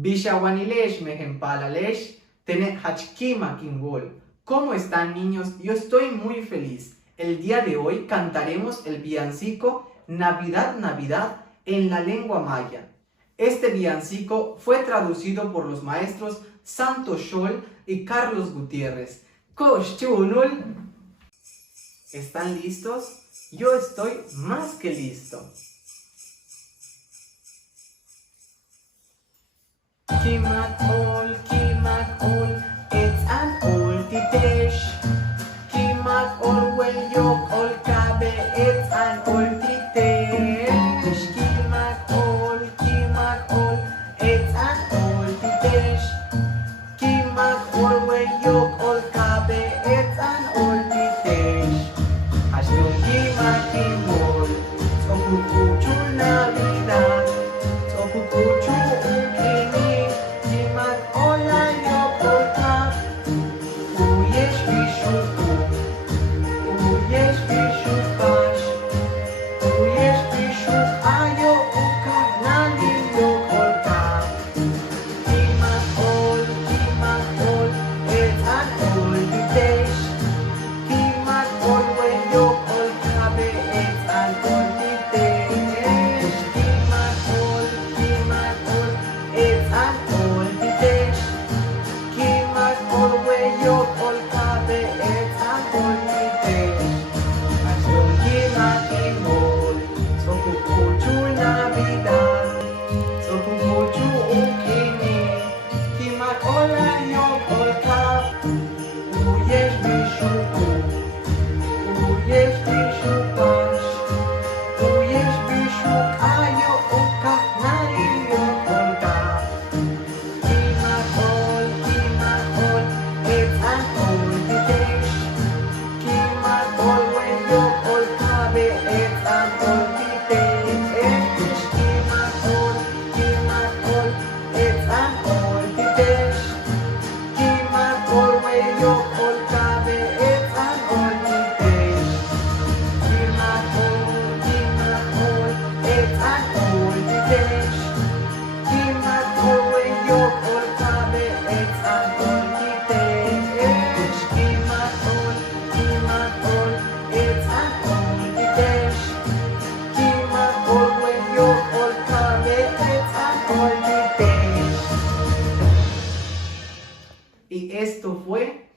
Bishawanilesh mejempalalesh, tene hachkima kingol. ¿Cómo están, niños? Yo estoy muy feliz. El día de hoy cantaremos el villancico Navidad, Navidad en la lengua maya. Este villancico fue traducido por los maestros Santo Scholl y Carlos Gutiérrez. Koshchunul. ¿Están listos? Yo estoy más que listo. Kimak ol, it's an old titesh. Kimak ol, well yok ol kabe, it's an old titesh. Kimak ol, it's an old titesh. Kimak ol, well yok ol kabe, it's an old titesh. Hashtag kimak imol, so kukuchu Navidad, so kukuchu ukini. Kimak ola yok ol kab, uyesh vishuku, uyesh vishukash, uyesh vishuk ayo uka nali yok ol kab. Kimak ol, it's an old titesh. Kimak ol well yok ol kabe, it's an old titesh. Kimak ol, it's an old titesh. Kimak ol well yok ol kabe, it's an old titesh. Hashtag kimak imol, so kukuchu Navidad, so kukuchu ukini. Kimak ola yok ol kab, uyesh vishuku, uyesh vishukash, uyesh vishuk ayo uka nali yok ol kab. Kimak ol, it's an old titesh. Kimak ol well yok ol kabe, it's an old titesh. Kimak ol, it's an old titesh. Kimak ol well yok ol kabe, it's an old titesh. Kimak ol, it's an old titesh. Kimak ol well yok ol kabe, it's an old titesh. Kimak ol, it's an old titesh. Kimak ol well yok ol kabe, it's an old titesh. Y esto fue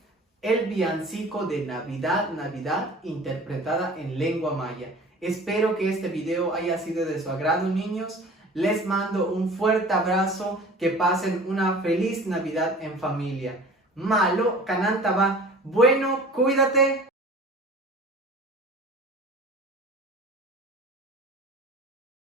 el villancico de Navidad, Navidad, interpretada en lengua maya. Espero que este video haya sido de su agrado, niños. Les mando un fuerte abrazo. Que pasen una feliz Navidad en familia. Malo, canantaba. Bueno, cuídate.